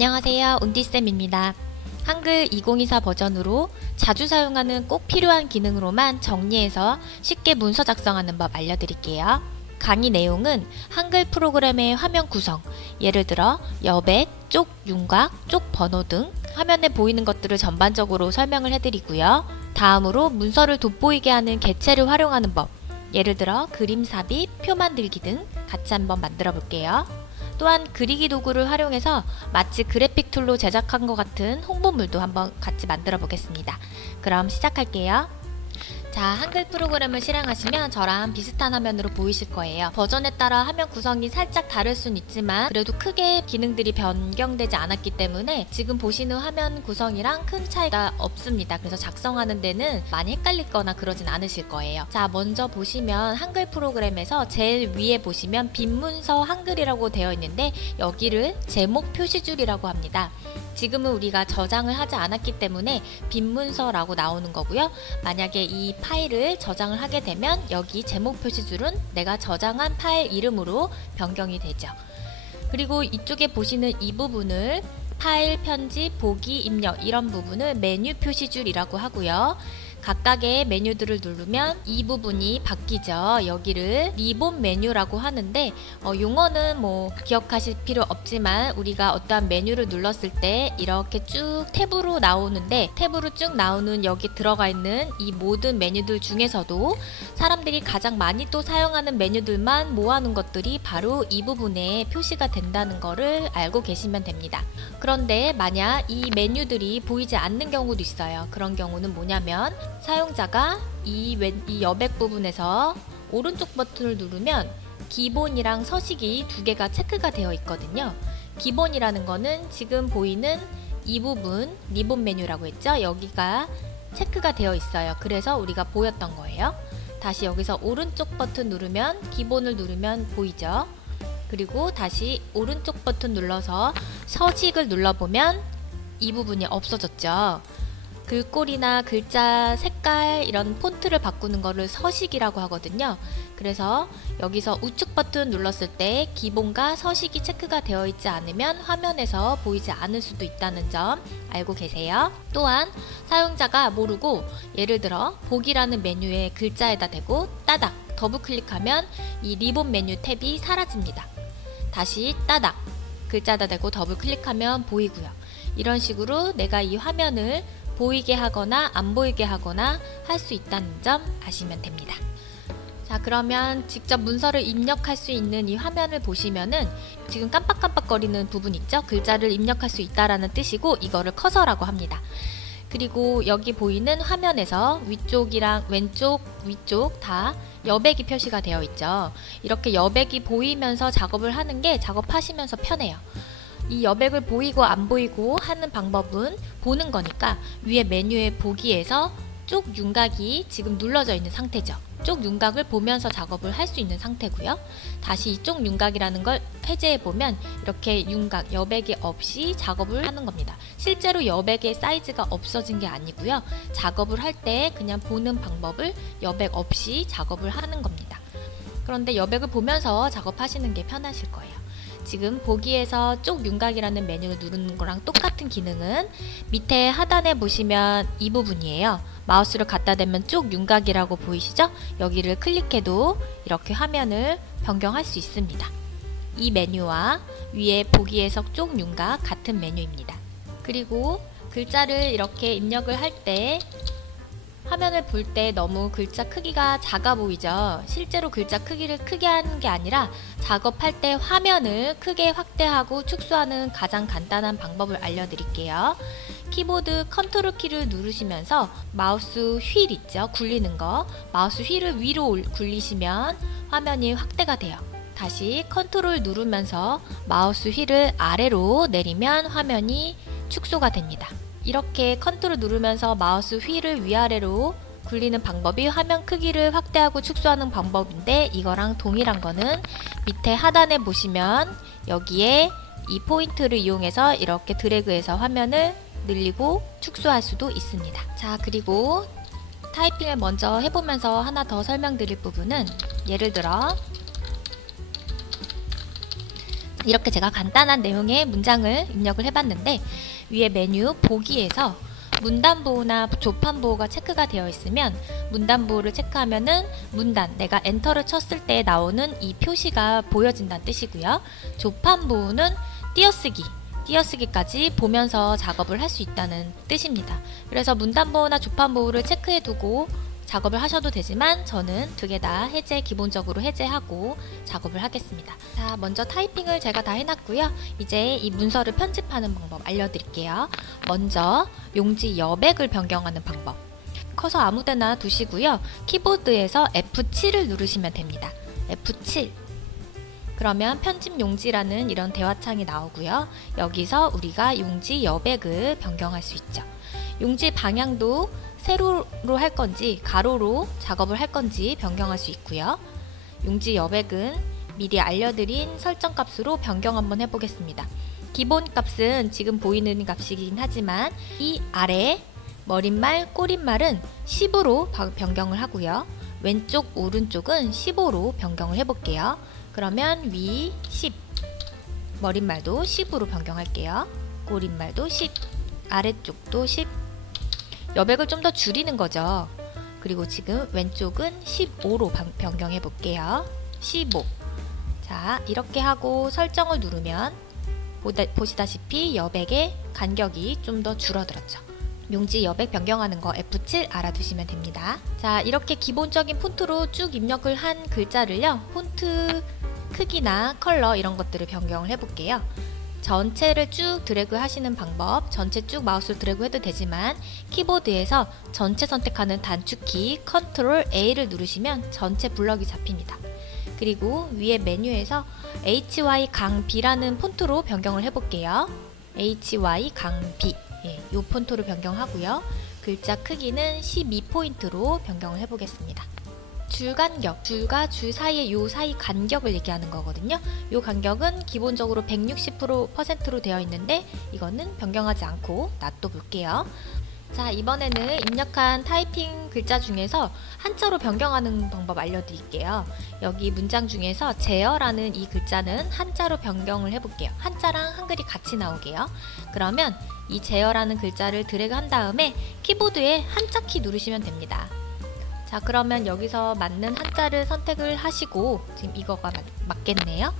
안녕하세요, 운디쌤입니다. 한글 2024 버전으로 자주 사용하는 꼭 필요한 기능으로만 정리해서 쉽게 문서 작성하는 법 알려드릴게요. 강의 내용은 한글 프로그램의 화면 구성, 예를 들어 여백, 쪽 윤곽, 쪽 번호 등 화면에 보이는 것들을 전반적으로 설명을 해드리고요. 다음으로 문서를 돋보이게 하는 개체를 활용하는 법, 예를 들어 그림 삽입, 표 만들기 등 같이 한번 만들어 볼게요. 또한 그리기 도구를 활용해서 마치 그래픽 툴로 제작한 것 같은 홍보물도 한번 같이 만들어 보겠습니다. 그럼 시작할게요. 자, 한글 프로그램을 실행하시면 저랑 비슷한 화면으로 보이실 거예요. 버전에 따라 화면 구성이 살짝 다를 순 있지만 그래도 크게 기능들이 변경되지 않았기 때문에 지금 보시는 화면 구성이랑 큰 차이가 없습니다. 그래서 작성하는 데는 많이 헷갈리거나 그러진 않으실 거예요. 자, 먼저 보시면 한글 프로그램에서 제일 위에 보시면 빈 문서 한글이라고 되어 있는데 여기를 제목 표시줄이라고 합니다. 지금은 우리가 저장을 하지 않았기 때문에 빈 문서라고 나오는 거고요. 만약에 이 파일을 저장을 하게 되면 여기 제목 표시줄은 내가 저장한 파일 이름으로 변경이 되죠. 그리고 이쪽에 보시는 이 부분을 파일, 편집, 보기, 입력 이런 부분을 메뉴 표시줄이라고 하고요. 각각의 메뉴들을 누르면 이 부분이 바뀌죠. 여기를 리본 메뉴라고 하는데 용어는 뭐 기억하실 필요 없지만 우리가 어떠한 메뉴를 눌렀을 때 이렇게 쭉 탭으로 나오는데 탭으로 쭉 나오는 여기 들어가 있는 이 모든 메뉴들 중에서도 사람들이 가장 많이 또 사용하는 메뉴들만 모아놓은 것들이 바로 이 부분에 표시가 된다는 거를 알고 계시면 됩니다. 그런데 만약 이 메뉴들이 보이지 않는 경우도 있어요. 그런 경우는 뭐냐면 사용자가 이 여백 부분에서 오른쪽 버튼을 누르면 기본이랑 서식이 두 개가 체크가 되어 있거든요. 기본이라는 거는 지금 보이는 이 부분 리본 메뉴라고 했죠. 여기가 체크가 되어 있어요. 그래서 우리가 보였던 거예요. 다시 여기서 오른쪽 버튼 누르면 기본을 누르면 보이죠. 그리고 다시 오른쪽 버튼 눌러서 서식을 눌러보면 이 부분이 없어졌죠. 글꼴이나 글자 색깔 이런 폰트를 바꾸는 거를 서식이라고 하거든요. 그래서 여기서 우측 버튼 눌렀을 때 기본과 서식이 체크가 되어 있지 않으면 화면에서 보이지 않을 수도 있다는 점 알고 계세요. 또한 사용자가 모르고 예를 들어 보기라는 메뉴에 글자에다 대고 따닥 더블 클릭하면 이 리본 메뉴 탭이 사라집니다. 다시 따닥 글자에다 대고 더블 클릭하면 보이고요. 이런 식으로 내가 이 화면을 보이게 하거나 안 보이게 하거나 할 수 있다는 점 아시면 됩니다. 자, 그러면 직접 문서를 입력할 수 있는 이 화면을 보시면은 지금 깜빡깜빡거리는 부분 있죠? 글자를 입력할 수 있다라는 뜻이고 이거를 커서라고 합니다. 그리고 여기 보이는 화면에서 위쪽이랑 왼쪽, 위쪽 다 여백이 표시가 되어 있죠. 이렇게 여백이 보이면서 작업을 하는 게 작업하시면서 편해요. 이 여백을 보이고 안 보이고 하는 방법은 보는 거니까 위에 메뉴의 보기에서 쪽 윤곽이 지금 눌러져 있는 상태죠. 쪽 윤곽을 보면서 작업을 할 수 있는 상태고요. 다시 이쪽 윤곽이라는 걸 해제해 보면 이렇게 윤곽, 여백이 없이 작업을 하는 겁니다. 실제로 여백의 사이즈가 없어진 게 아니고요. 작업을 할 때 그냥 보는 방법을 여백 없이 작업을 하는 겁니다. 그런데 여백을 보면서 작업하시는 게 편하실 거예요. 지금 보기에서 쪽 윤곽이라는 메뉴를 누르는 거랑 똑같은 기능은 밑에 하단에 보시면 이 부분이에요. 마우스를 갖다 대면 쪽 윤곽이라고 보이시죠? 여기를 클릭해도 이렇게 화면을 변경할 수 있습니다. 이 메뉴와 위에 보기에서 쪽 윤곽 같은 메뉴입니다. 그리고 글자를 이렇게 입력을 할 때 화면을 볼 때 너무 글자 크기가 작아 보이죠? 실제로 글자 크기를 크게 하는 게 아니라 작업할 때 화면을 크게 확대하고 축소하는 가장 간단한 방법을 알려드릴게요. 키보드 컨트롤 키를 누르시면서 마우스 휠 있죠? 굴리는 거. 마우스 휠을 위로 굴리시면 화면이 확대가 돼요. 다시 컨트롤 누르면서 마우스 휠을 아래로 내리면 화면이 축소가 됩니다. 이렇게 컨트롤 누르면서 마우스 휠을 위아래로 굴리는 방법이 화면 크기를 확대하고 축소하는 방법인데 이거랑 동일한 거는 밑에 하단에 보시면 여기에 이 포인트를 이용해서 이렇게 드래그해서 화면을 늘리고 축소할 수도 있습니다. 자, 그리고 타이핑을 먼저 해보면서 하나 더 설명드릴 부분은 예를 들어 이렇게 제가 간단한 내용의 문장을 입력을 해봤는데, 위에 메뉴 보기에서 문단보호나 조판보호가 체크가 되어 있으면 문단보호를 체크하면은 문단, 내가 엔터를 쳤을 때 나오는 이 표시가 보여진다는 뜻이고요. 조판보호는 띄어쓰기까지 보면서 작업을 할 수 있다는 뜻입니다. 그래서 문단보호나 조판보호를 체크해 두고 작업을 하셔도 되지만 저는 두 개 다 기본적으로 해제하고 작업을 하겠습니다. 자, 먼저 타이핑을 제가 다 해놨고요. 이제 이 문서를 편집하는 방법 알려드릴게요. 먼저 용지 여백을 변경하는 방법. 커서 아무데나 두시고요. 키보드에서 F7을 누르시면 됩니다. F7. 그러면 편집 용지라는 이런 대화창이 나오고요. 여기서 우리가 용지 여백을 변경할 수 있죠. 용지 방향도 세로로 할 건지 가로로 작업을 할 건지 변경할 수 있고요. 용지 여백은 미리 알려드린 설정 값으로 변경 한번 해보겠습니다. 기본 값은 지금 보이는 값이긴 하지만 이 아래 머릿말, 꼬릿말은 10으로 변경을 하고요. 왼쪽, 오른쪽은 15로 변경을 해볼게요. 그러면 위 10, 머릿말도 10으로 변경할게요. 꼬릿말도 10, 아래쪽도 10, 여백을 좀 더 줄이는 거죠. 그리고 지금 왼쪽은 15로 변경해 볼게요. 15. 자, 이렇게 하고 설정을 누르면 보시다시피 여백의 간격이 좀 더 줄어들었죠. 용지 여백 변경하는 거 F7 알아두시면 됩니다. 자, 이렇게 기본적인 폰트로 쭉 입력을 한 글자를요, 폰트 크기나 컬러 이런 것들을 변경을 해볼게요. 전체를 쭉 드래그 하시는 방법, 전체 쭉 마우스로 드래그 해도 되지만 키보드에서 전체 선택하는 단축키 Ctrl A를 누르시면 전체 블럭이 잡힙니다. 그리고 위에 메뉴에서 HY 강B라는 폰트로 변경을 해볼게요. HY 강B, 이 폰트로 변경하고요. 글자 크기는 12포인트로 변경을 해보겠습니다. 줄 간격, 줄과 줄 사이의 요 사이 간격을 얘기하는 거거든요. 요 간격은 기본적으로 160%로 되어 있는데 이거는 변경하지 않고 놔둬 볼게요. 자, 이번에는 입력한 타이핑 글자 중에서 한자로 변경하는 방법 알려드릴게요. 여기 문장 중에서 제어라는 이 글자는 한자로 변경을 해볼게요. 한자랑 한글이 같이 나오게요. 그러면 이 제어라는 글자를 드래그 한 다음에 키보드에 한자 키 누르시면 됩니다. 자, 그러면 여기서 맞는 한자를 선택을 하시고, 지금 이거가 맞겠네요.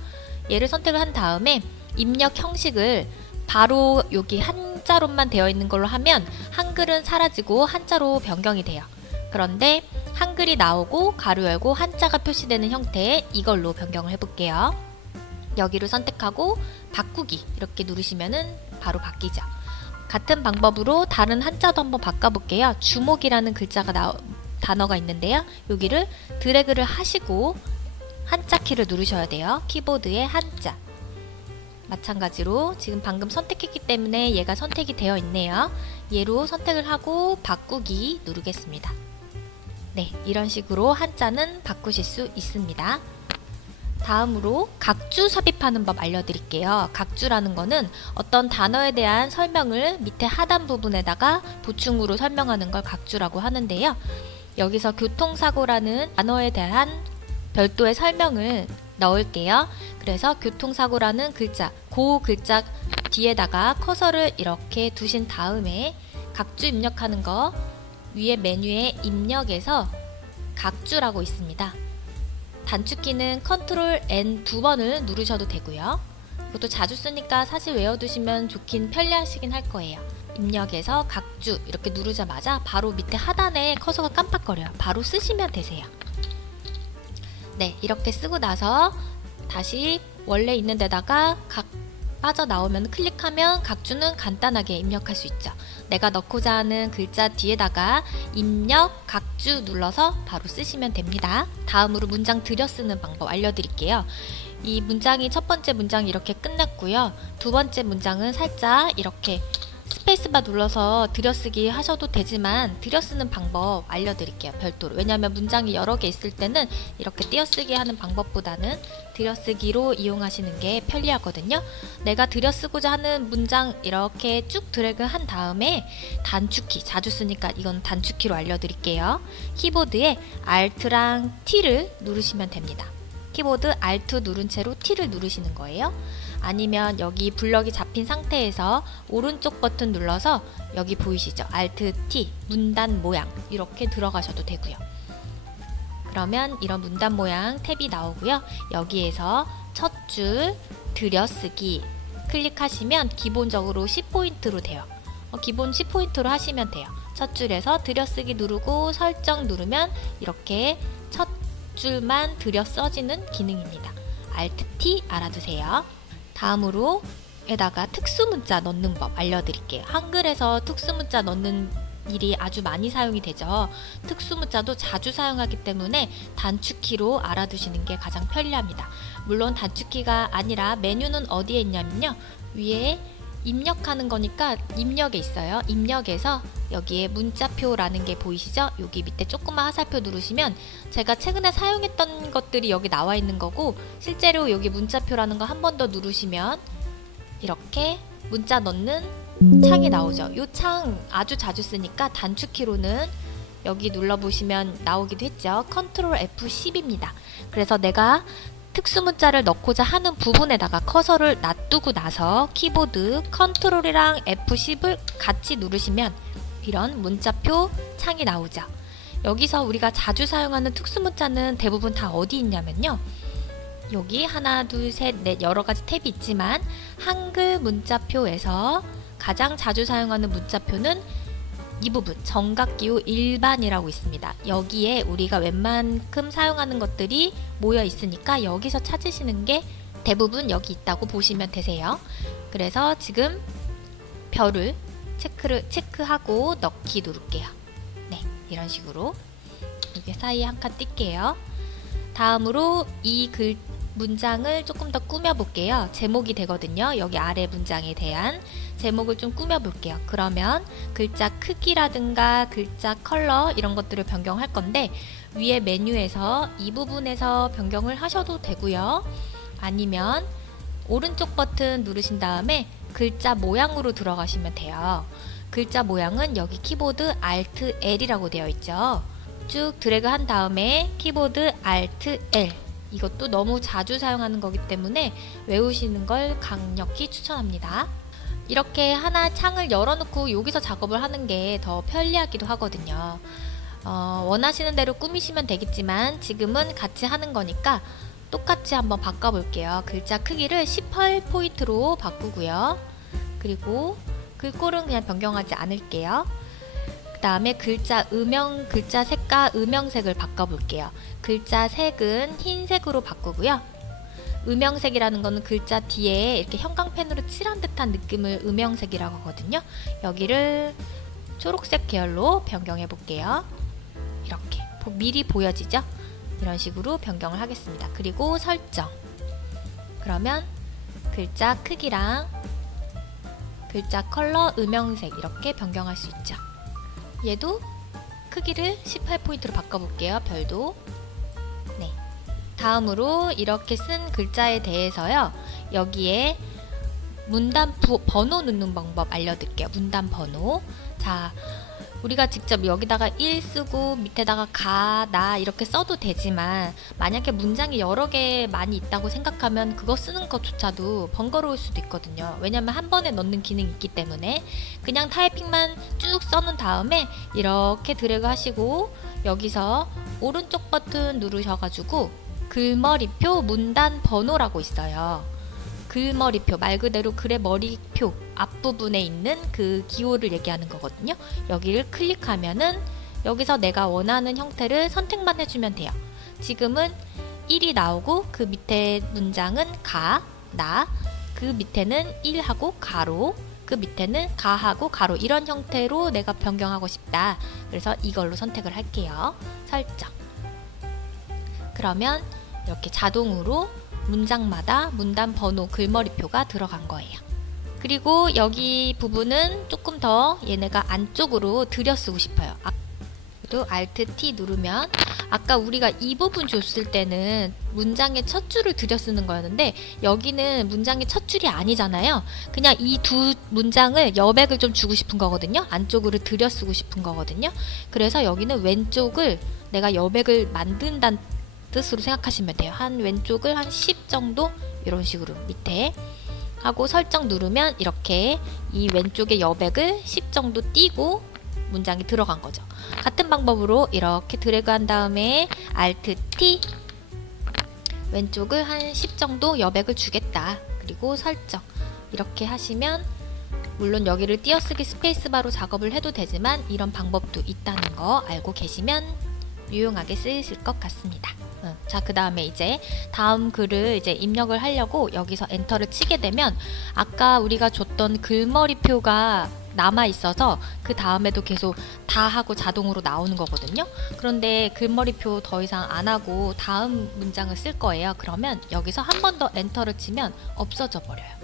얘를 선택을 한 다음에 입력 형식을 바로 여기 한자로만 되어 있는 걸로 하면 한글은 사라지고 한자로 변경이 돼요. 그런데 한글이 나오고 가로 열고 한자가 표시되는 형태의 이걸로 변경을 해볼게요. 여기를 선택하고 바꾸기 이렇게 누르시면은 바로 바뀌죠. 같은 방법으로 다른 한자도 한번 바꿔볼게요. 주목이라는 단어가 있는데요. 여기를 드래그를 하시고 한자 키를 누르셔야 돼요. 키보드에 한자. 마찬가지로 지금 방금 선택했기 때문에 얘가 선택이 되어 있네요. 얘로 선택을 하고 바꾸기 누르겠습니다. 네, 이런 식으로 한자는 바꾸실 수 있습니다. 다음으로 각주 삽입하는 법 알려드릴게요. 각주라는 거는 어떤 단어에 대한 설명을 밑에 하단 부분에다가 보충으로 설명하는 걸 각주라고 하는데요. 여기서 교통사고라는 단어에 대한 별도의 설명을 넣을게요. 그래서 교통사고라는 글자, 그 글자 뒤에다가 커서를 이렇게 두신 다음에 각주 입력하는 거 위에 메뉴에 입력에서 각주라고 있습니다. 단축키는 Ctrl N 2번을 누르셔도 되고요. 이것도 자주 쓰니까 사실 외워두시면 좋긴 편리하시긴 할 거예요. 입력에서 각주 이렇게 누르자마자 바로 밑에 하단에 커서가 깜빡거려요. 바로 쓰시면 되세요. 네, 이렇게 쓰고 나서 다시 원래 있는 데다가 빠져나오면 클릭하면 각주는 간단하게 입력할 수 있죠. 내가 넣고자 하는 글자 뒤에다가 입력 각주 눌러서 바로 쓰시면 됩니다. 다음으로 문장 들여쓰는 방법 알려드릴게요. 이 문장이 첫 번째 문장이 이렇게 끝났고요. 두 번째 문장은 살짝 이렇게 스페이스바 눌러서 들여쓰기 하셔도 되지만 들여쓰는 방법 알려드릴게요. 별도로. 왜냐하면 문장이 여러 개 있을 때는 이렇게 띄어쓰기 하는 방법보다는 들여쓰기로 이용하시는 게 편리하거든요. 내가 들여쓰고자 하는 문장 이렇게 쭉 드래그 한 다음에 단축키, 자주 쓰니까 이건 단축키로 알려드릴게요. 키보드에 Alt랑 T를 누르시면 됩니다. 키보드 Alt 누른 채로 T를 누르시는 거예요. 아니면 여기 블럭이 잡힌 상태에서 오른쪽 버튼 눌러서 여기 보이시죠? Alt T 문단 모양 이렇게 들어가셔도 되고요. 그러면 이런 문단 모양 탭이 나오고요. 여기에서 첫 줄 들여쓰기 클릭하시면 기본적으로 10포인트로 돼요. 기본 10포인트로 하시면 돼요. 첫 줄에서 들여쓰기 누르고 설정 누르면 이렇게 첫 줄만 들여 써지는 기능입니다. Alt T 알아두세요. 다음으로 에다가 특수문자 넣는 법 알려드릴게요. 한글에서 특수문자 넣는 일이 아주 많이 사용이 되죠. 특수문자도 자주 사용하기 때문에 단축키로 알아두시는 게 가장 편리합니다. 물론 단축키가 아니라 메뉴는 어디에 있냐면요. 위에 입력하는 거니까 입력에 있어요. 입력에서 여기에 문자표라는 게 보이시죠? 여기 밑에 조그만 화살표 누르시면 제가 최근에 사용했던 것들이 여기 나와 있는 거고, 실제로 여기 문자표라는 거 한 번 더 누르시면 이렇게 문자 넣는 창이 나오죠. 이 창 아주 자주 쓰니까 단축키로는 여기 눌러보시면 나오기도 했죠. Ctrl F10입니다. 그래서 내가 특수문자를 넣고자 하는 부분에다가 커서를 놔두고 나서 키보드 Ctrl이랑 F10을 같이 누르시면 이런 문자표 창이 나오죠. 여기서 우리가 자주 사용하는 특수문자는 대부분 다 어디 있냐면요. 여기 하나, 둘, 셋, 넷 여러 가지 탭이 있지만 한글 문자표에서 가장 자주 사용하는 문자표는 이 부분 정각기호 일반이라고 있습니다. 여기에 우리가 웬만큼 사용하는 것들이 모여 있으니까 여기서 찾으시는 게 대부분 여기 있다고 보시면 되세요. 그래서 지금 별을 체크하고 넣기 누를게요. 네, 이런 식으로 이게 사이에 한 칸 띄게요. 다음으로 이 문장을 조금 더 꾸며볼게요. 제목이 되거든요. 여기 아래 문장에 대한 제목을 좀 꾸며볼게요. 그러면 글자 크기라든가 글자 컬러 이런 것들을 변경할 건데 위에 메뉴에서 이 부분에서 변경을 하셔도 되고요. 아니면 오른쪽 버튼 누르신 다음에 글자 모양으로 들어가시면 돼요. 글자 모양은 여기 키보드 Alt L이라고 되어 있죠. 쭉 드래그 한 다음에 키보드 Alt L, 이것도 너무 자주 사용하는 거기 때문에 외우시는 걸 강력히 추천합니다. 이렇게 하나 창을 열어놓고 여기서 작업을 하는 게 더 편리하기도 하거든요. 원하시는 대로 꾸미시면 되겠지만 지금은 같이 하는 거니까 똑같이 한번 바꿔볼게요. 글자 크기를 18포인트로 바꾸고요. 그리고 글꼴은 그냥 변경하지 않을게요. 그 다음에 글자 색과 음영색을 바꿔볼게요. 글자 색은 흰색으로 바꾸고요. 음영색이라는 거는 글자 뒤에 이렇게 형광펜으로 칠한 듯한 느낌을 음영색이라고 하거든요. 여기를 초록색 계열로 변경해 볼게요. 이렇게 미리 보여지죠? 이런 식으로 변경을 하겠습니다. 그리고 설정. 그러면 글자 크기랑 글자 컬러 음영색 이렇게 변경할 수 있죠. 얘도 크기를 18포인트로 바꿔볼게요. 별도. 네. 다음으로 이렇게 쓴 글자에 대해서요. 여기에 문단 번호 넣는 방법 알려드릴게요. 문단 번호. 자, 우리가 직접 여기다가 1 쓰고 밑에다가 가, 나 이렇게 써도 되지만 만약에 문장이 여러 개 많이 있다고 생각하면 그거 쓰는 것조차도 번거로울 수도 있거든요. 왜냐면 한 번에 넣는 기능이 있기 때문에 그냥 타이핑만 쭉 써놓은 다음에 이렇게 드래그 하시고 여기서 오른쪽 버튼 누르셔가지고 글머리표 문단 번호라고 있어요. 글머리표, 말 그대로 글의 머리표 앞부분에 있는 그 기호를 얘기하는 거거든요. 여기를 클릭하면은 여기서 내가 원하는 형태를 선택만 해주면 돼요. 지금은 1이 나오고 그 밑에 문장은 가, 나, 그 밑에는 1하고 가로, 그 밑에는 가하고 가로 이런 형태로 내가 변경하고 싶다. 그래서 이걸로 선택을 할게요. 설정. 그러면 이렇게 자동으로 문장마다 문단 번호 글머리표가 들어간 거예요. 그리고 여기 부분은 조금 더 얘네가 안쪽으로 들여쓰고 싶어요. 또 Alt T 누르면 아까 우리가 이 부분 줬을 때는 문장의 첫 줄을 들여쓰는 거였는데 여기는 문장의 첫 줄이 아니잖아요. 그냥 이 두 문장을 여백을 좀 주고 싶은 거거든요. 안쪽으로 들여쓰고 싶은 거거든요. 그래서 여기는 왼쪽을 내가 여백을 만든다는 뜻으로 생각하시면 돼요. 한 왼쪽을 한 10 정도 이런 식으로 밑에 하고 설정 누르면 이렇게 이 왼쪽에 여백을 10 정도 띄고 문장이 들어간 거죠. 같은 방법으로 이렇게 드래그 한 다음에 Alt T 왼쪽을 한 10 정도 여백을 주겠다. 그리고 설정 이렇게 하시면 물론 여기를 띄어쓰기 스페이스바로 작업을 해도 되지만 이런 방법도 있다는 거 알고 계시면 유용하게 쓰이실 것 같습니다. 자, 그 다음에 이제 다음 글을 이제 입력을 하려고 여기서 엔터를 치게 되면 아까 우리가 줬던 글머리표가 남아 있어서 그 다음에도 계속 다 하고 자동으로 나오는 거거든요. 그런데 글머리표 더 이상 안 하고 다음 문장을 쓸 거예요. 그러면 여기서 한 번 더 엔터를 치면 없어져 버려요.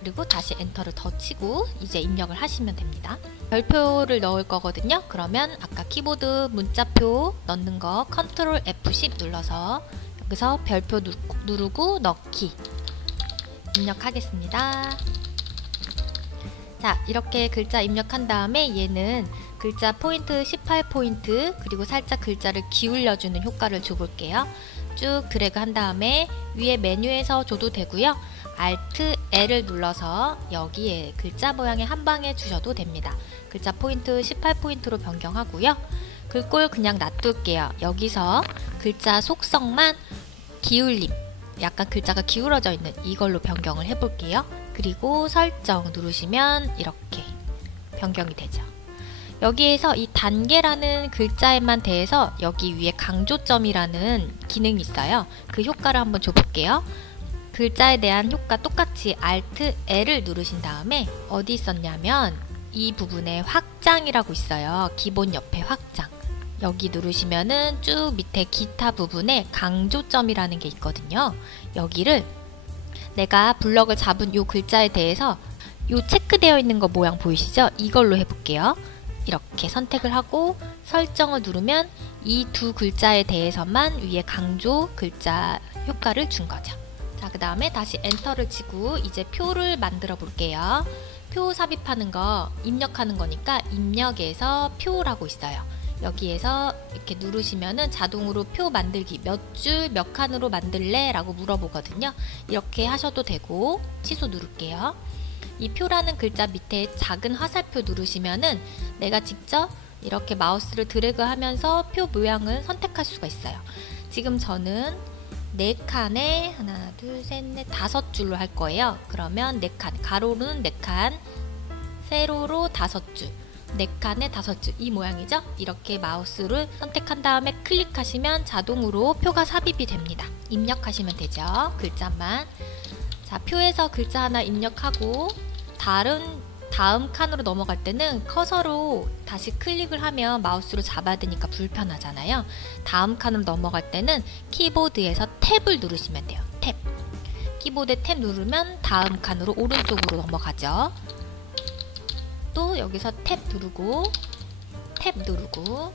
그리고 다시 엔터를 더 치고 이제 입력을 하시면 됩니다. 별표를 넣을 거거든요. 그러면 아까 키보드 문자표 넣는 거 컨트롤 F10 눌러서 여기서 별표 누르고 넣기 입력하겠습니다. 자, 이렇게 글자 입력한 다음에 얘는 글자 포인트 18포인트 그리고 살짝 글자를 기울여주는 효과를 줘볼게요. 쭉 드래그 한 다음에 위에 메뉴에서 줘도 되고요. Alt L을 눌러서 여기에 글자 모양에 한 방에 주셔도 됩니다. 글자 포인트 18포인트로 변경하고요. 글꼴 그냥 놔둘게요. 여기서 글자 속성만 기울임, 약간 글자가 기울어져 있는 이걸로 변경을 해볼게요. 그리고 설정 누르시면 이렇게 변경이 되죠. 여기에서 이 단계라는 글자에만 대해서 여기 위에 강조점이라는 기능이 있어요. 그 효과를 한번 줘볼게요. 글자에 대한 효과 똑같이 Alt L을 누르신 다음에 어디 있었냐면 이 부분에 확장이라고 있어요. 기본 옆에 확장. 여기 누르시면은 쭉 밑에 기타 부분에 강조점이라는 게 있거든요. 여기를 내가 블럭을 잡은 이 글자에 대해서 이 체크되어 있는 거 모양 보이시죠? 이걸로 해볼게요. 이렇게 선택을 하고 설정을 누르면 이 두 글자에 대해서만 위에 강조 글자 효과를 준 거죠. 자, 그 다음에 다시 엔터를 치고 이제 표를 만들어 볼게요. 표 삽입하는 거 입력하는 거니까 입력에서 표라고 있어요. 여기에서 이렇게 누르시면은 자동으로 표 만들기 몇 줄 몇 칸으로 만들래? 라고 물어보거든요. 이렇게 하셔도 되고 취소 누를게요. 이 표라는 글자 밑에 작은 화살표 누르시면은 내가 직접 이렇게 마우스를 드래그 하면서 표 모양을 선택할 수가 있어요. 지금 저는 4칸에 하나, 둘, 셋, 넷, 5줄로 할 거예요. 그러면 4칸, 가로로는 4칸, 세로로 5줄, 4칸에 5줄 이 모양이죠? 이렇게 마우스를 선택한 다음에 클릭하시면 자동으로 표가 삽입이 됩니다. 입력하시면 되죠. 글자만. 자, 표에서 글자 하나 입력하고 다음 칸으로 넘어갈 때는 커서로 다시 클릭을 하면 마우스로 잡아야 되니까 불편하잖아요. 다음 칸으로 넘어갈 때는 키보드에서 탭을 누르시면 돼요. 탭. 키보드에 탭 누르면 다음 칸으로 오른쪽으로 넘어가죠. 또 여기서 탭 누르고 탭 누르고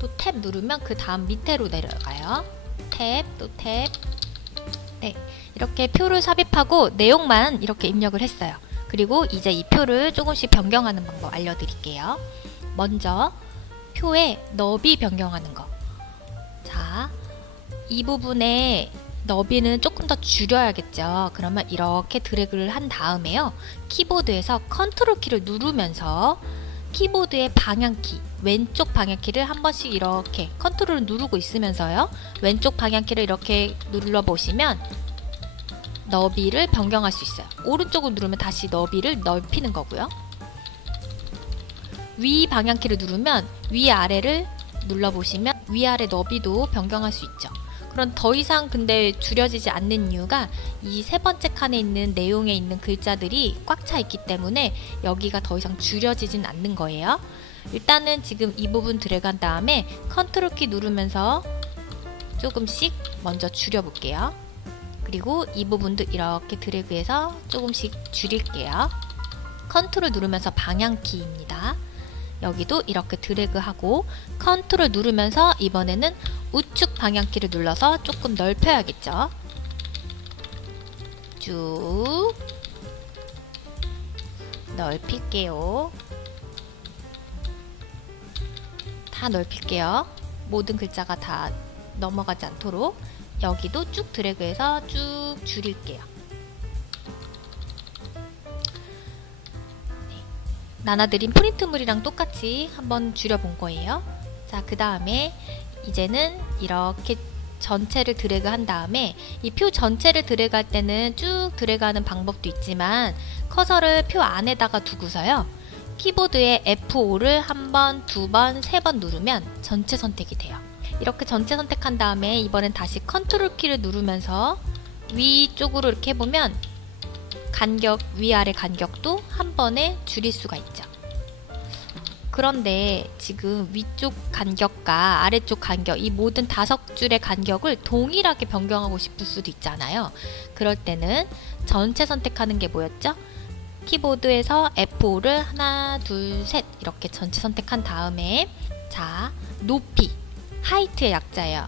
또 탭 누르면 그 다음 밑으로 내려가요. 탭, 또 탭. 네, 이렇게 표를 삽입하고 내용만 이렇게 입력을 했어요. 그리고 이제 이 표를 조금씩 변경하는 방법 알려드릴게요. 먼저 표의 너비 변경하는 거. 자, 이 부분에 너비는 조금 더 줄여야겠죠. 그러면 이렇게 드래그를 한 다음에요. 키보드에서 컨트롤 키를 누르면서 키보드의 방향키, 왼쪽 방향키를 한 번씩 이렇게 컨트롤을 누르고 있으면서요. 왼쪽 방향키를 이렇게 눌러보시면 너비를 변경할 수 있어요. 오른쪽을 누르면 다시 너비를 넓히는 거고요. 위 방향키를 누르면 위아래를 눌러보시면 위아래 너비도 변경할 수 있죠. 그럼 더 이상 근데 줄여지지 않는 이유가 이 세 번째 칸에 있는 내용에 있는 글자들이 꽉 차 있기 때문에 여기가 더 이상 줄여지진 않는 거예요. 일단은 지금 이 부분 드래그 한 다음에 컨트롤 키 누르면서 조금씩 먼저 줄여볼게요. 그리고 이 부분도 이렇게 드래그해서 조금씩 줄일게요. 컨트롤 누르면서 방향키입니다. 여기도 이렇게 드래그하고 컨트롤 누르면서 이번에는 우측 방향키를 눌러서 조금 넓혀야겠죠. 쭉 넓힐게요. 다 넓힐게요. 모든 글자가 다 넘어가지 않도록 여기도 쭉 드래그해서 쭉 줄일게요. 네. 나눠드린 프린트물이랑 똑같이 한번 줄여본 거예요. 자, 그 다음에 이제는 이렇게 전체를 드래그 한 다음에 이 표 전체를 드래그 할 때는 쭉 드래그 하는 방법도 있지만 커서를 표 안에다가 두고서요. 키보드에 F5를 한 번, 두 번, 세 번 누르면 전체 선택이 돼요. 이렇게 전체 선택한 다음에 이번엔 다시 컨트롤 키를 누르면서 위쪽으로 이렇게 해보면 간격, 위아래 간격도 한 번에 줄일 수가 있죠. 그런데 지금 위쪽 간격과 아래쪽 간격, 이 모든 5줄의 간격을 동일하게 변경하고 싶을 수도 있잖아요. 그럴 때는 전체 선택하는 게 뭐였죠? 키보드에서 F5를 하나, 둘, 셋 이렇게 전체 선택한 다음에 자, 높이, 하이트의 약자예요.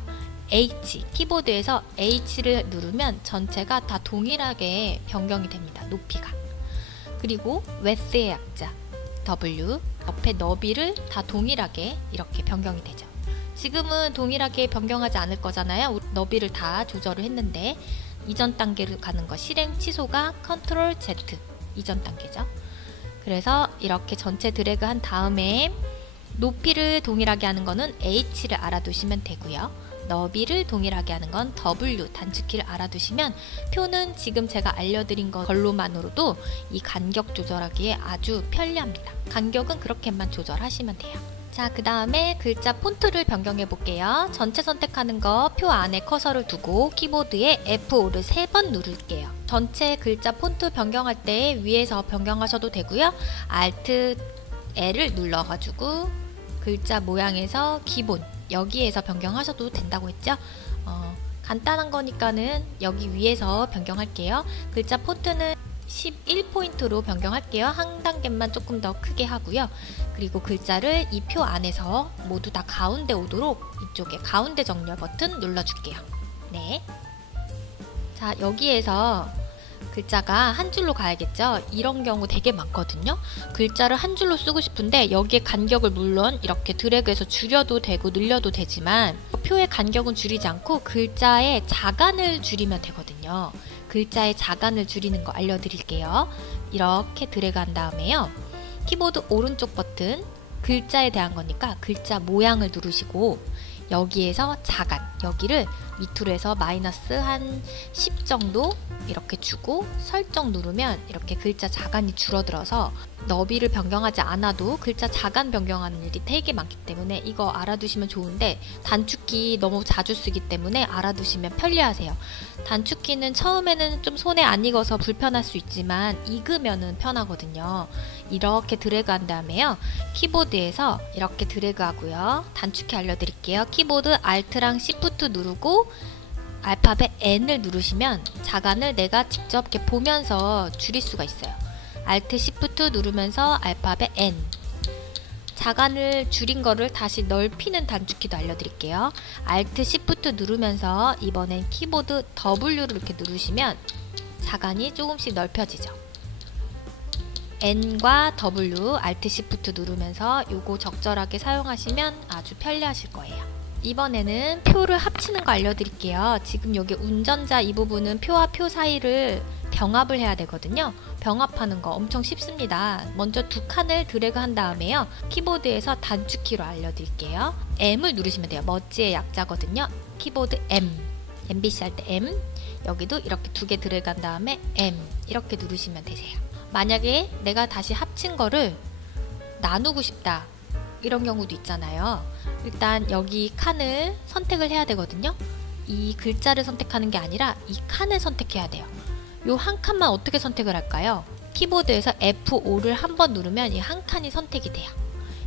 H, 키보드에서 H를 누르면 전체가 다 동일하게 변경이 됩니다. 높이가. 그리고 width의 약자 W, 옆에 너비를 다 동일하게 이렇게 변경이 되죠. 지금은 동일하게 변경하지 않을 거잖아요. 너비를 다 조절을 했는데 이전 단계로 가는 거 실행 취소가 컨트롤 Z 이전 단계죠. 그래서 이렇게 전체 드래그 한 다음에 높이를 동일하게 하는 거는 H를 알아두시면 되고요. 너비를 동일하게 하는 건 W 단축키를 알아두시면 표는 지금 제가 알려드린 걸로만으로도 이 간격 조절하기에 아주 편리합니다. 간격은 그렇게만 조절하시면 돼요. 자, 그 다음에 글자 폰트를 변경해 볼게요. 전체 선택하는 거 표 안에 커서를 두고 키보드에 F5를 3번 누를게요. 전체 글자 폰트 변경할 때 위에서 변경하셔도 되고요. Alt L을 눌러가지고 글자 모양에서 기본 여기에서 변경하셔도 된다고 했죠. 간단한 거니까는 여기 위에서 변경할게요. 글자 폰트는 11포인트로 변경할게요. 한 단계만 조금 더 크게 하고요. 그리고 글자를 이 표 안에서 모두 다 가운데 오도록 이쪽에 가운데 정렬 버튼 눌러줄게요. 네. 자, 여기에서 글자가 한 줄로 가야겠죠. 이런 경우 되게 많거든요. 글자를 한 줄로 쓰고 싶은데 여기에 간격을 물론 이렇게 드래그해서 줄여도 되고 늘려도 되지만 표의 간격은 줄이지 않고 글자의 자간을 줄이면 되거든요. 글자의 자간을 줄이는 거 알려드릴게요. 이렇게 드래그 한 다음에요. 키보드 오른쪽 버튼 글자에 대한 거니까 글자 모양을 누르시고 여기에서 자간, 여기를 밑으로 해서 마이너스 한 10 정도 이렇게 주고 설정 누르면 이렇게 글자 자간이 줄어들어서 너비를 변경하지 않아도 글자 자간 변경하는 일이 되게 많기 때문에 이거 알아두시면 좋은데 단축키 너무 자주 쓰기 때문에 알아두시면 편리하세요. 단축키는 처음에는 좀 손에 안 익어서 불편할 수 있지만 익으면은 편하거든요. 이렇게 드래그 한 다음에요. 키보드에서 이렇게 드래그 하고요. 단축키 알려드릴게요. 키보드 Alt랑 Shift 누르고 알파벳 N을 누르시면 자간을 내가 직접 이렇게 보면서 줄일 수가 있어요. Alt Shift 누르면서 알파벳 N. 자간을 줄인 거를 다시 넓히는 단축키도 알려드릴게요. Alt Shift 누르면서 이번엔 키보드 W를 이렇게 누르시면 자간이 조금씩 넓혀지죠. N과 W, Alt Shift 누르면서 요거 적절하게 사용하시면 아주 편리하실 거예요. 이번에는 표를 합치는 거 알려드릴게요. 지금 여기 운전자 이 부분은 표와 표 사이를 병합을 해야 되거든요. 병합하는 거 엄청 쉽습니다. 먼저 두 칸을 드래그 한 다음에요. 키보드에서 단축키로 알려드릴게요. M을 누르시면 돼요. 머지의 약자거든요. 키보드 M, MBC 할 때 M, 여기도 이렇게 두 개 드래그 한 다음에 M 이렇게 누르시면 되세요. 만약에 내가 다시 합친 거를 나누고 싶다 이런 경우도 있잖아요. 일단 여기 칸을 선택을 해야 되거든요. 이 글자를 선택하는 게 아니라 이 칸을 선택해야 돼요. 요 한 칸만 어떻게 선택을 할까요? 키보드에서 F5를 한 번 누르면 이 한 칸이 선택이 돼요.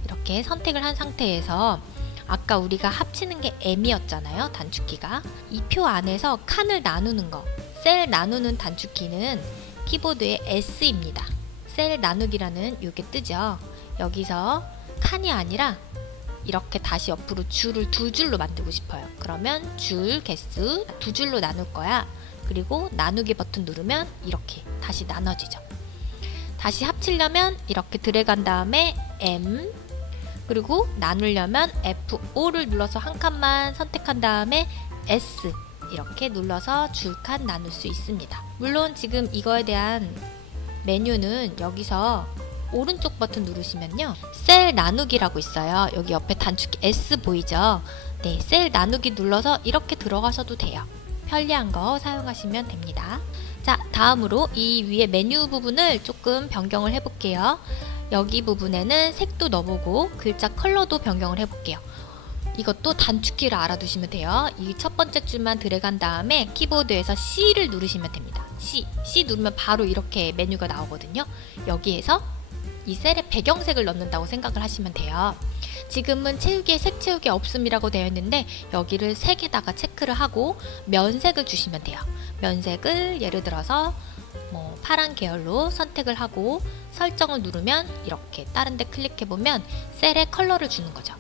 이렇게 선택을 한 상태에서 아까 우리가 합치는 게 M이었잖아요. 단축키가. 이 표 안에서 칸을 나누는 거, 셀 나누는 단축키는 키보드의 S입니다. 셀 나누기라는 이게 뜨죠. 여기서 칸이 아니라 이렇게 다시 옆으로 줄을 두 줄로 만들고 싶어요. 그러면 줄 개수 두 줄로 나눌 거야. 그리고 나누기 버튼 누르면 이렇게 다시 나눠지죠. 다시 합치려면 이렇게 드래그 한 다음에 M, 그리고 나누려면 F5를 눌러서 한 칸만 선택한 다음에 S 이렇게 눌러서 줄칸 나눌 수 있습니다. 물론 지금 이거에 대한 메뉴는 여기서 오른쪽 버튼 누르시면요, 셀 나누기라고 있어요. 여기 옆에 단축키 S 보이죠? 네, 셀 나누기 눌러서 이렇게 들어가셔도 돼요. 편리한 거 사용하시면 됩니다. 자, 다음으로 이 위에 메뉴 부분을 조금 변경을 해볼게요. 여기 부분에는 색도 넣어보고 글자 컬러도 변경을 해볼게요. 이것도 단축키를 알아두시면 돼요. 이 첫 번째 줄만 드래그한 다음에 키보드에서 C를 누르시면 됩니다. C 누르면 바로 이렇게 메뉴가 나오거든요. 여기에서 이 셀에 배경색을 넣는다고 생각을 하시면 돼요. 지금은 채우기에 색 채우기 없음이라고 되어 있는데 여기를 색에다가 체크를 하고 면색을 주시면 돼요. 면색을 예를 들어서 뭐 파란 계열로 선택을 하고 설정을 누르면 이렇게 다른 데 클릭해 보면 셀에 컬러를 주는 거죠.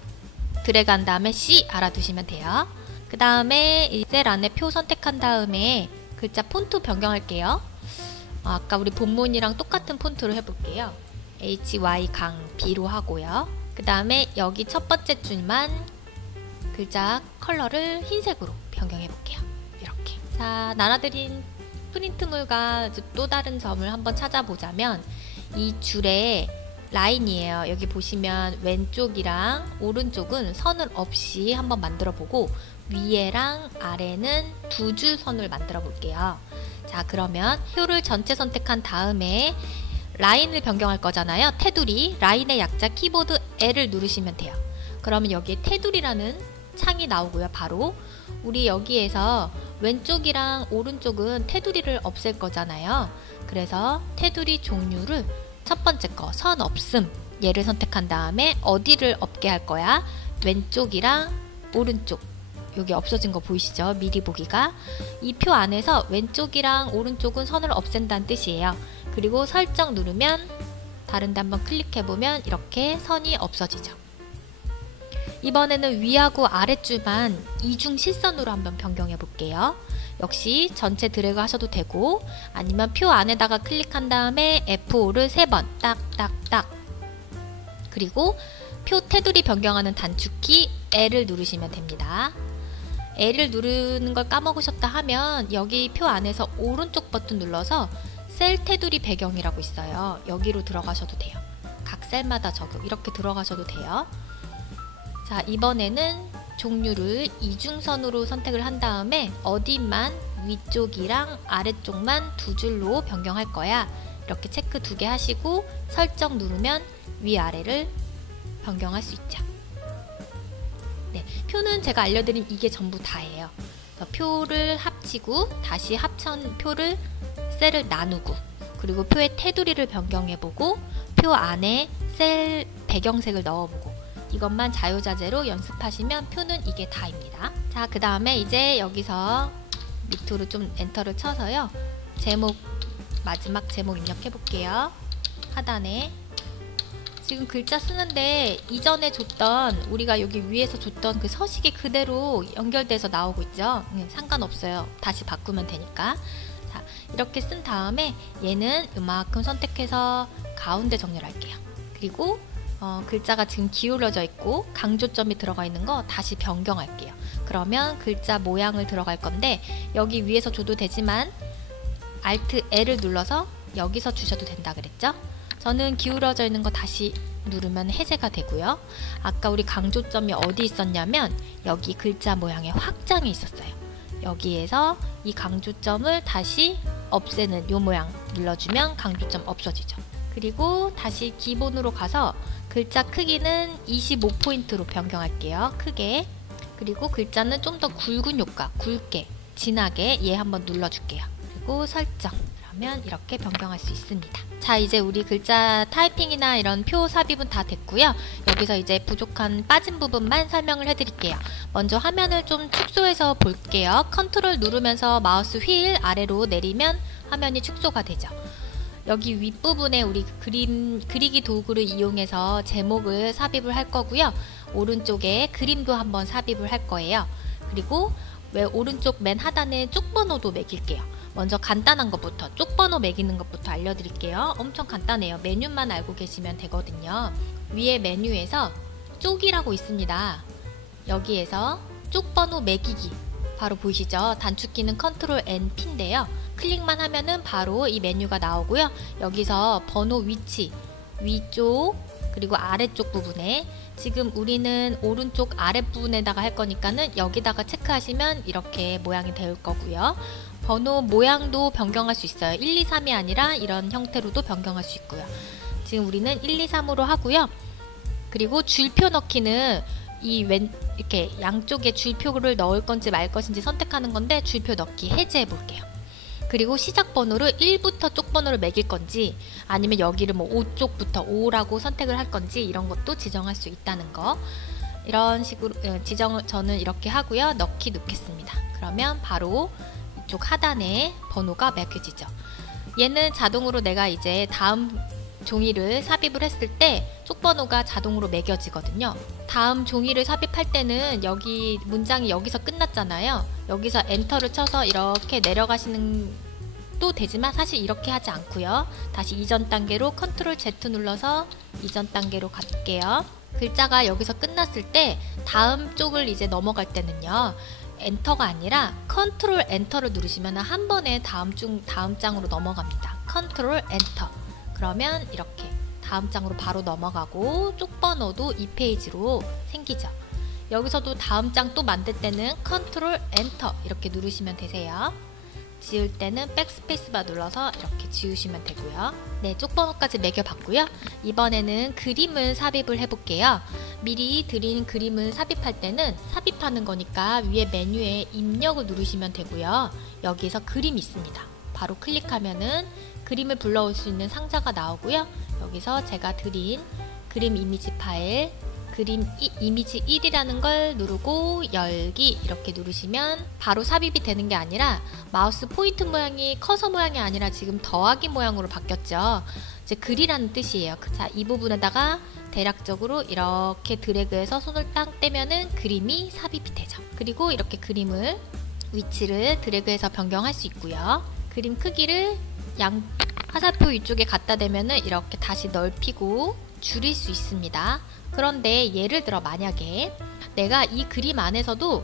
드래그한 다음에 C 알아두시면 돼요. 그 다음에 이 셀 안에 표 선택한 다음에 글자 폰트 변경할게요. 아까 우리 본문이랑 똑같은 폰트로 해볼게요. HY 강 B로 하고요. 그 다음에 여기 첫 번째 줄만 글자 컬러를 흰색으로 변경해 볼게요. 이렇게. 자, 나눠드린 프린트물과 또 다른 점을 한번 찾아보자면 이 줄에 라인이에요. 여기 보시면 왼쪽이랑 오른쪽은 선을 없이 한번 만들어 보고 위에랑 아래는 두 줄 선을 만들어 볼게요. 자, 그러면 표를 전체 선택한 다음에 라인을 변경할 거잖아요. 테두리, 라인의 약자 키보드 L을 누르시면 돼요. 그러면 여기에 테두리라는 창이 나오고요. 바로 우리 여기에서 왼쪽이랑 오른쪽은 테두리를 없앨 거잖아요. 그래서 테두리 종류를 첫 번째 거 선 없음 얘를 선택한 다음에 어디를 없게 할 거야? 왼쪽이랑 오른쪽, 여기 없어진 거 보이시죠? 미리 보기가. 이 표 안에서 왼쪽이랑 오른쪽은 선을 없앤다는 뜻이에요. 그리고 설정 누르면 다른 데 한번 클릭해보면 이렇게 선이 없어지죠. 이번에는 위하고 아랫줄만 이중 실선으로 한번 변경해 볼게요. 역시 전체 드래그 하셔도 되고 아니면 표 안에다가 클릭한 다음에 F5를 3번 딱딱딱, 그리고 표 테두리 변경하는 단축키 L을 누르시면 됩니다. L을 누르는 걸 까먹으셨다 하면 여기 표 안에서 오른쪽 버튼 눌러서 셀 테두리 배경이라고 있어요. 여기로 들어가셔도 돼요. 각 셀마다 적용 이렇게 들어가셔도 돼요. 자, 이번에는 종류를 이중선으로 선택을 한 다음에 어디만 위쪽이랑 아래쪽만 두 줄로 변경할 거야. 이렇게 체크 2개 하시고 설정 누르면 위아래를 변경할 수 있죠. 네, 표는 제가 알려드린 이게 전부 다예요. 표를 합치고 다시 합천 표를 셀을 나누고 그리고 표의 테두리를 변경해보고 표 안에 셀 배경색을 넣어보고 이것만 자유자재로 연습하시면 표는 이게 다입니다. 자, 그 다음에 이제 여기서 밑으로 좀 엔터를 쳐서요. 제목, 마지막 제목 입력해 볼게요. 하단에 지금 글자 쓰는데 이전에 줬던 우리가 여기 위에서 줬던 그 서식이 그대로 연결돼서 나오고 있죠. 상관없어요. 다시 바꾸면 되니까. 자, 이렇게 쓴 다음에 얘는 이만큼 선택해서 가운데 정렬 할게요. 그리고 글자가 지금 기울어져 있고 강조점이 들어가 있는 거 다시 변경할게요. 그러면 글자 모양을 들어갈 건데 여기 위에서 줘도 되지만 Alt L을 눌러서 여기서 주셔도 된다 그랬죠? 저는 기울어져 있는 거 다시 누르면 해제가 되고요. 아까 우리 강조점이 어디 있었냐면 여기 글자 모양의 확장이 있었어요. 여기에서 이 강조점을 다시 없애는 요 모양 눌러주면 강조점 없어지죠. 그리고 다시 기본으로 가서 글자 크기는 25포인트로 변경할게요. 크게. 그리고 글자는 좀 더 굵은 효과, 굵게, 진하게 얘 한번 눌러줄게요. 그리고 설정. 그러면 이렇게 변경할 수 있습니다. 자, 이제 우리 글자 타이핑이나 이런 표 삽입은 다 됐고요. 여기서 이제 부족한 빠진 부분만 설명을 해드릴게요. 먼저 화면을 좀 축소해서 볼게요. 컨트롤 누르면서 마우스 휠 아래로 내리면 화면이 축소가 되죠. 여기 윗부분에 우리 그리기 도구를 이용해서 제목을 삽입을 할 거고요. 오른쪽에 그림도 한번 삽입을 할 거예요. 그리고 왜 오른쪽 맨 하단에 쪽번호도 매길게요. 먼저 간단한 것부터, 쪽번호 매기는 것부터 알려드릴게요. 엄청 간단해요. 메뉴만 알고 계시면 되거든요. 위에 메뉴에서 쪽이라고 있습니다. 여기에서 쪽번호 매기기 바로 보이시죠? 단축키는 컨트롤 N P인데요. 클릭만 하면은 바로 이 메뉴가 나오고요. 여기서 번호 위치, 위쪽 그리고 아래쪽 부분에, 지금 우리는 오른쪽 아랫부분에다가 할 거니까는 여기다가 체크하시면 이렇게 모양이 될 거고요. 번호 모양도 변경할 수 있어요. 1, 2, 3이 아니라 이런 형태로도 변경할 수 있고요. 지금 우리는 1, 2, 3으로 하고요. 그리고 줄표 넣기는 이렇게 양쪽에 줄표를 넣을 건지 말 것인지 선택하는 건데, 줄표 넣기 해제해 볼게요. 그리고 시작 번호를 1부터 쪽번호를 매길 건지, 아니면 여기를 뭐 5쪽부터 5라고 선택을 할 건지, 이런 것도 지정할 수 있다는 거. 이런 식으로 저는 이렇게 하고요. 넣기 누르겠습니다. 그러면 바로 이쪽 하단에 번호가 매겨지죠. 얘는 자동으로 내가 이제 다음 종이를 삽입을 했을 때 쪽번호가 자동으로 매겨지거든요. 다음 종이를 삽입할 때는 여기 문장이 여기서 끝났잖아요. 여기서 엔터를 쳐서 이렇게 내려가시는 도 되지만 사실 이렇게 하지 않고요. 다시 이전 단계로 컨트롤 Z 눌러서 이전 단계로 갈게요. 글자가 여기서 끝났을 때 다음 쪽을 이제 넘어갈 때는요, 엔터가 아니라 컨트롤 엔터를 누르시면 한 번에 다음 장으로 넘어갑니다. 컨트롤 엔터. 그러면 이렇게 다음 장으로 바로 넘어가고 쪽번호도 2페이지로 생기죠. 여기서도 다음 장 또 만들 때는 컨트롤 엔터 이렇게 누르시면 되세요. 지울 때는 백스페이스바 눌러서 이렇게 지우시면 되고요. 네, 쪽번호까지 매겨봤고요. 이번에는 그림을 삽입을 해볼게요. 미리 드린 그림을 삽입할 때는 삽입하는 거니까 위에 메뉴에 입력을 누르시면 되고요. 여기에서 그림이 있습니다. 바로 클릭하면은 그림을 불러올 수 있는 상자가 나오고요. 여기서 제가 드린 그림 이미지 파일, 그림 이미지 1이라는 걸 누르고 열기 이렇게 누르시면 바로 삽입이 되는 게 아니라 마우스 포인트 모양이 커서 모양이 아니라 지금 더하기 모양으로 바뀌었죠. 이제 글이라는 뜻이에요. 자, 이 부분에다가 대략적으로 이렇게 드래그해서 손을 딱 떼면은 그림이 삽입이 되죠. 그리고 이렇게 그림을 위치를 드래그해서 변경할 수 있고요. 그림 크기를 화살표 위쪽에 갖다 대면은 이렇게 다시 넓히고 줄일 수 있습니다. 그런데 예를 들어 만약에 내가 이 그림 안에서도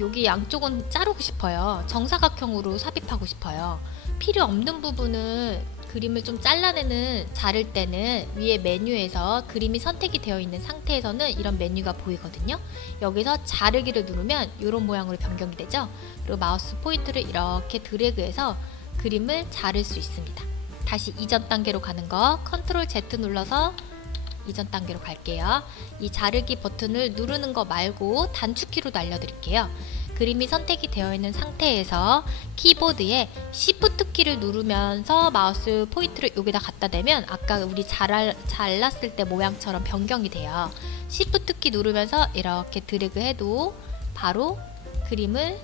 여기 양쪽은 자르고 싶어요. 정사각형으로 삽입하고 싶어요. 필요 없는 부분을 그림을 좀 자를 때는 위에 메뉴에서 그림이 선택이 되어 있는 상태에서는 이런 메뉴가 보이거든요. 여기서 자르기를 누르면 이런 모양으로 변경이 되죠. 그리고 마우스 포인트를 이렇게 드래그해서 그림을 자를 수 있습니다. 다시 이전 단계로 가는 거 컨트롤 Z 눌러서 이전 단계로 갈게요. 이 자르기 버튼을 누르는 거 말고 단축키로도 알려드릴게요. 그림이 선택이 되어 있는 상태에서 키보드에 Shift 키를 누르면서 마우스 포인트를 여기다 갖다 대면 아까 우리 잘랐을 때 모양처럼 변경이 돼요. Shift 키 누르면서 이렇게 드래그 해도 바로 그림을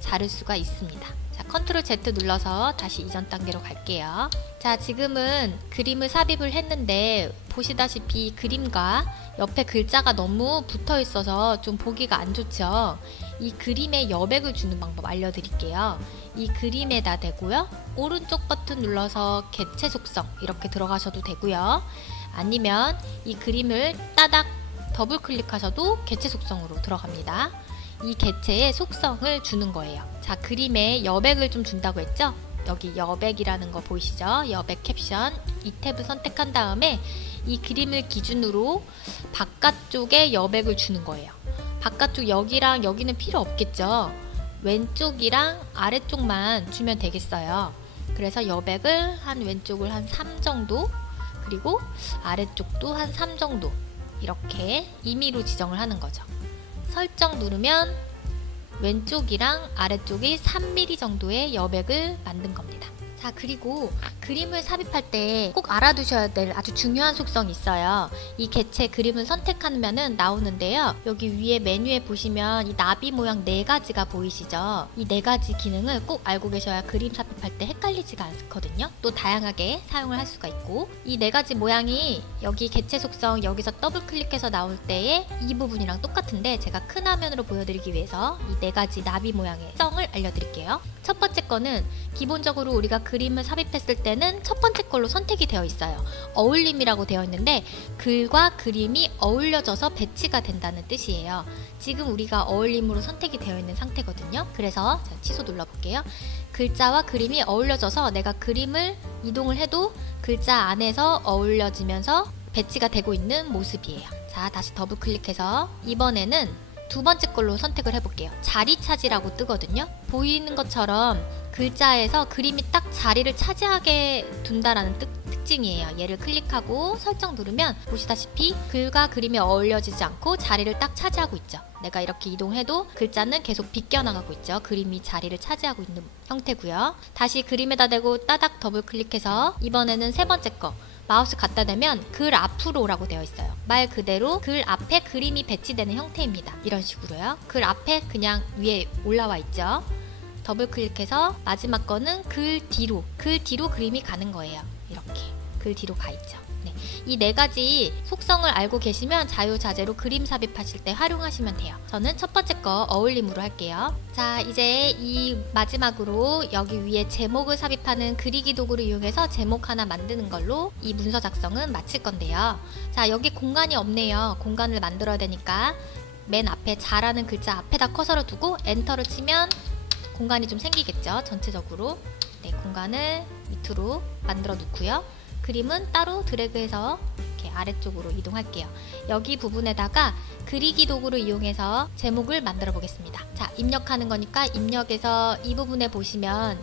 자를 수가 있습니다. 자, 컨트롤 Z 눌러서 다시 이전 단계로 갈게요. 자, 지금은 그림을 삽입을 했는데 보시다시피 그림과 옆에 글자가 너무 붙어 있어서 좀 보기가 안 좋죠. 이 그림에 여백을 주는 방법 알려드릴게요. 이 그림에다 대고요. 오른쪽 버튼 눌러서 개체 속성 이렇게 들어가셔도 되고요. 아니면 이 그림을 따닥 더블 클릭하셔도 개체 속성으로 들어갑니다. 이 개체의 속성을 주는 거예요. 자, 그림에 여백을 좀 준다고 했죠? 여기 여백이라는 거 보이시죠? 여백 캡션 이 탭을 선택한 다음에 이 그림을 기준으로 바깥쪽에 여백을 주는 거예요. 바깥쪽 여기랑 여기는 필요 없겠죠? 왼쪽이랑 아래쪽만 주면 되겠어요. 그래서 여백을 왼쪽을 한 3 정도, 그리고 아래쪽도 한 3 정도 이렇게 임의로 지정을 하는 거죠. 설정 누르면 왼쪽이랑 아래쪽이 3mm 정도의 여백을 만든 겁니다. 자, 그리고 그림을 삽입할 때 꼭 알아두셔야 될 아주 중요한 속성이 있어요. 이 개체 그림을 선택하면은 나오는데요. 여기 위에 메뉴에 보시면 이 나비 모양 4가지가 보이시죠? 이 4가지 기능을 꼭 알고 계셔야 그림 삽입할 때 헷갈리지가 않거든요. 또 다양하게 사용을 할 수가 있고, 이 4가지 모양이 여기 개체 속성 여기서 더블 클릭해서 나올 때의 이 부분이랑 똑같은데 제가 큰 화면으로 보여드리기 위해서 이 4가지 나비 모양의 특성을 알려드릴게요. 첫 번째 거는 기본적으로 우리가 그림을 삽입했을 때는 첫 번째 걸로 선택이 되어 있어요. 어울림이라고 되어 있는데 글과 그림이 어울려져서 배치가 된다는 뜻이에요. 지금 우리가 어울림으로 선택이 되어 있는 상태거든요. 그래서 자, 취소 눌러볼게요. 글자와 그림이 어울려져서 내가 그림을 이동을 해도 글자 안에서 어울려지면서 배치가 되고 있는 모습이에요. 자, 다시 더블 클릭해서 이번에는 두 번째 걸로 선택을 해볼게요. 자리 차지라고 뜨거든요. 보이는 것처럼 글자에서 그림이 딱 자리를 차지하게 둔다라는 특징이에요. 얘를 클릭하고 설정 누르면 보시다시피 글과 그림이 어울려지지 않고 자리를 딱 차지하고 있죠. 내가 이렇게 이동해도 글자는 계속 비껴나가고 있죠. 그림이 자리를 차지하고 있는 형태고요. 다시 그림에다 대고 따닥 더블 클릭해서 이번에는 세 번째 거 마우스 갖다 대면 글 앞으로라고 되어 있어요. 말 그대로 글 앞에 그림이 배치되는 형태입니다. 이런 식으로요. 글 앞에 그냥 위에 올라와 있죠. 더블 클릭해서 마지막 거는 글 뒤로 그림이 가는 거예요. 이렇게 글 뒤로 가 있죠. 네. 이 네 가지 속성을 알고 계시면 자유자재로 그림 삽입하실 때 활용하시면 돼요. 저는 첫 번째 거 어울림으로 할게요. 자, 이제 이 마지막으로 여기 위에 제목을 삽입하는 그리기 도구를 이용해서 제목 하나 만드는 걸로 이 문서 작성은 마칠 건데요. 자, 여기 공간이 없네요. 공간을 만들어야 되니까 맨 앞에 자라는 글자 앞에다 커서를 두고 엔터를 치면 공간이 좀 생기겠죠. 전체적으로. 네, 공간을 밑으로 만들어 놓고요. 그림은 따로 드래그해서 이렇게 아래쪽으로 이동할게요. 여기 부분에다가 그리기 도구를 이용해서 제목을 만들어 보겠습니다. 자, 입력하는 거니까 입력에서 이 부분에 보시면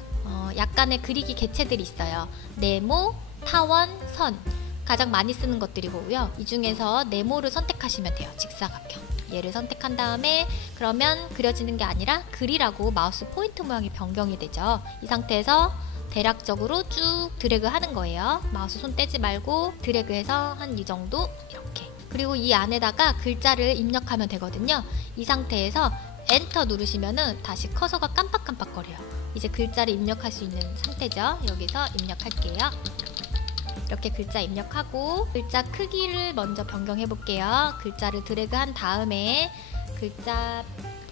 약간의 그리기 개체들이 있어요. 네모, 타원, 선 가장 많이 쓰는 것들이고요. 이 중에서 네모를 선택하시면 돼요. 직사각형. 얘를 선택한 다음에 그러면 그려지는 게 아니라 글이라고 마우스 포인트 모양이 변경이 되죠. 이 상태에서 대략적으로 쭉 드래그 하는 거예요. 마우스 손 떼지 말고 드래그해서 한 이 정도 이렇게. 그리고 이 안에다가 글자를 입력하면 되거든요. 이 상태에서 엔터 누르시면은 다시 커서가 깜빡깜빡거려요. 이제 글자를 입력할 수 있는 상태죠. 여기서 입력할게요. 이렇게 글자 입력하고 글자 크기를 먼저 변경해 볼게요. 글자를 드래그한 다음에 글자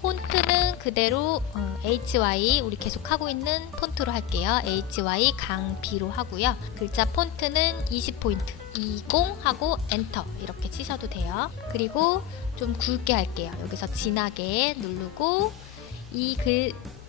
폰트는 그대로 HY 우리 계속 하고 있는 폰트로 할게요. HY 강비로 하고요. 글자 폰트는 20포인트 20 하고 엔터 이렇게 치셔도 돼요. 그리고 좀 굵게 할게요. 여기서 진하게 누르고 이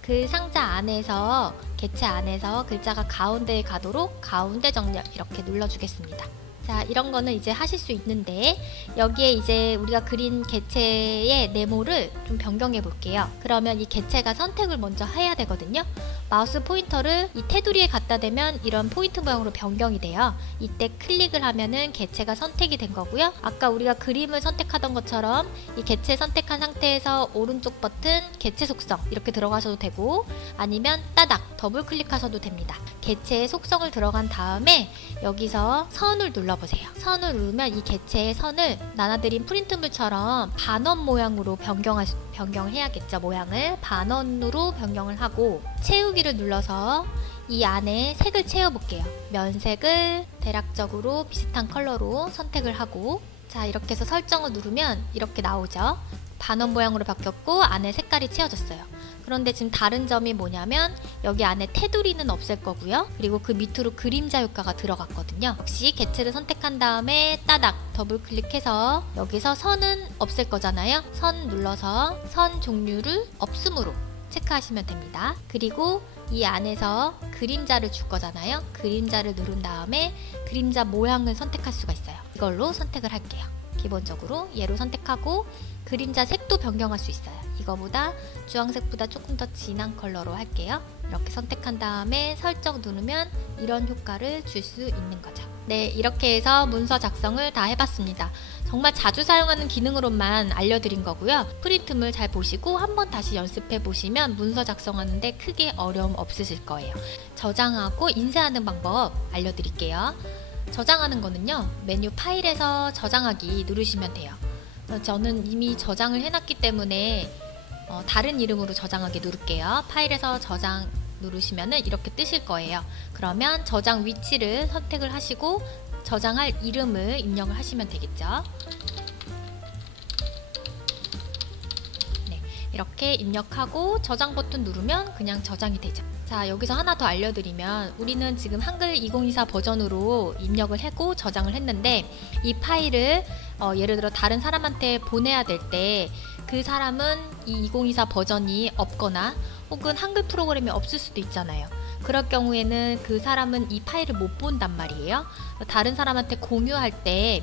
글 상자 안에서 개체 안에서 글자가 가운데에 가도록 가운데 정렬 이렇게 눌러주겠습니다. 자, 이런 거는 이제 하실 수 있는데 여기에 이제 우리가 그린 개체의 네모를 좀 변경해 볼게요. 그러면 이 개체가 선택을 먼저 해야 되거든요. 마우스 포인터를 이 테두리에 갖다 대면 이런 포인트 모양으로 변경이 돼요. 이때 클릭을 하면은 개체가 선택이 된 거고요. 아까 우리가 그림을 선택하던 것처럼 이 개체 선택한 상태에서 오른쪽 버튼 개체 속성 이렇게 들어가셔도 되고 아니면 따닥 더블 클릭하셔도 됩니다. 개체의 속성을 들어간 다음에 여기서 선을 눌러보세요. 선을 누르면 이 개체의 선을 나눠드린 프린트물처럼 반원 모양으로 변경해야겠죠. 모양을 반원으로 변경을 하고 채우기를 눌러서 이 안에 색을 채워볼게요. 면색을 대략적으로 비슷한 컬러로 선택을 하고 자, 이렇게 해서 설정을 누르면 이렇게 나오죠. 반원 모양으로 바뀌었고 안에 색깔이 채워졌어요. 그런데 지금 다른 점이 뭐냐면 여기 안에 테두리는 없앨 거고요. 그리고 그 밑으로 그림자 효과가 들어갔거든요. 역시 개체를 선택한 다음에 따닥 더블 클릭해서 여기서 선은 없앨 거잖아요. 선 눌러서 선 종류를 없음으로 체크하시면 됩니다. 그리고 이 안에서 그림자를 줄 거잖아요. 그림자를 누른 다음에 그림자 모양을 선택할 수가 있어요. 이걸로 선택을 할게요. 기본적으로 얘로 선택하고 그림자 색도 변경할 수 있어요. 이거보다 주황색보다 조금 더 진한 컬러로 할게요. 이렇게 선택한 다음에 설정 누르면 이런 효과를 줄 수 있는 거죠. 네, 이렇게 해서 문서 작성을 다 해봤습니다. 정말 자주 사용하는 기능으로만 알려드린 거고요. 프린트물 잘 보시고 한번 다시 연습해 보시면 문서 작성하는데 크게 어려움 없으실 거예요. 저장하고 인쇄하는 방법 알려드릴게요. 저장하는 거는요, 메뉴 파일에서 저장하기 누르시면 돼요. 저는 이미 저장을 해놨기 때문에 다른 이름으로 저장하기 누를게요. 파일에서 저장 누르시면은 이렇게 뜨실 거예요. 그러면 저장 위치를 선택을 하시고 저장할 이름을 입력을 하시면 되겠죠. 네, 이렇게 입력하고 저장 버튼 누르면 그냥 저장이 되죠. 자, 여기서 하나 더 알려드리면 우리는 지금 한글 2024 버전으로 입력을 하고 저장을 했는데 이 파일을 예를 들어 다른 사람한테 보내야 될 때 그 사람은 이 2024 버전이 없거나 혹은 한글 프로그램이 없을 수도 있잖아요. 그럴 경우에는 그 사람은 이 파일을 못 본단 말이에요. 다른 사람한테 공유할 때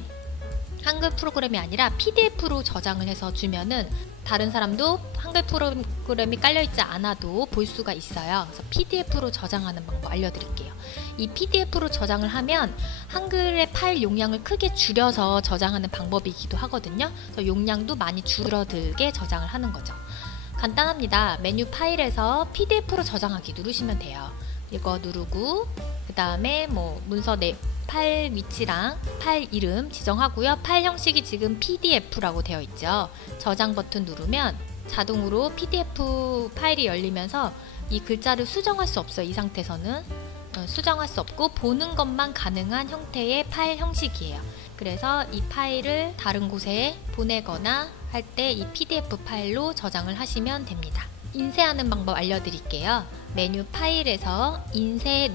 한글 프로그램이 아니라 PDF로 저장을 해서 주면은 다른 사람도 한글 프로그램이 깔려있지 않아도 볼 수가 있어요. 그래서 PDF로 저장하는 방법 알려드릴게요. 이 PDF로 저장을 하면 한글의 파일 용량을 크게 줄여서 저장하는 방법이기도 하거든요. 그래서 용량도 많이 줄어들게 저장을 하는 거죠. 간단합니다. 메뉴 파일에서 PDF로 저장하기 누르시면 돼요. 이거 누르고 그 다음에 뭐 문서 파일 위치랑 파일 이름 지정하고요. 파일 형식이 지금 PDF라고 되어 있죠. 저장 버튼 누르면 자동으로 PDF 파일이 열리면서 이 글자를 수정할 수 없어요. 이 상태에서는 수정할 수 없고 보는 것만 가능한 형태의 파일 형식이에요. 그래서 이 파일을 다른 곳에 보내거나 할 때 이 PDF 파일로 저장을 하시면 됩니다. 인쇄하는 방법 알려드릴게요. 메뉴 파일에서 인쇄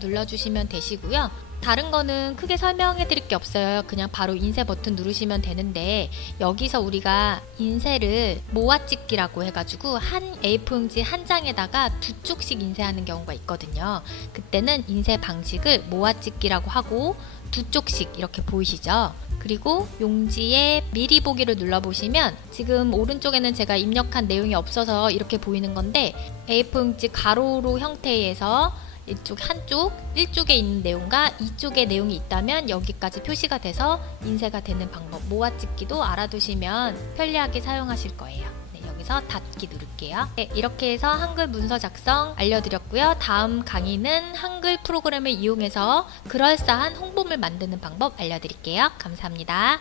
눌러주시면 되시고요. 다른 거는 크게 설명해 드릴 게 없어요. 그냥 바로 인쇄 버튼 누르시면 되는데 여기서 우리가 인쇄를 모아찍기라고 해가지고 한 A4 용지 한 장에다가 두 쪽씩 인쇄하는 경우가 있거든요. 그때는 인쇄 방식을 모아찍기라고 하고 두 쪽씩 이렇게 보이시죠? 그리고 용지에 미리 보기를 눌러보시면 지금 오른쪽에는 제가 입력한 내용이 없어서 이렇게 보이는 건데 A4 용지 가로로 형태에서 이쪽 한쪽, 1쪽에 있는 내용과 2쪽에 내용이 있다면 여기까지 표시가 돼서 인쇄가 되는 방법 모아찍기도 알아두시면 편리하게 사용하실 거예요. 네, 여기서 닫기 누를게요. 네, 이렇게 해서 한글 문서 작성 알려드렸고요. 다음 강의는 한글 프로그램을 이용해서 그럴싸한 홍보물 만드는 방법 알려드릴게요. 감사합니다.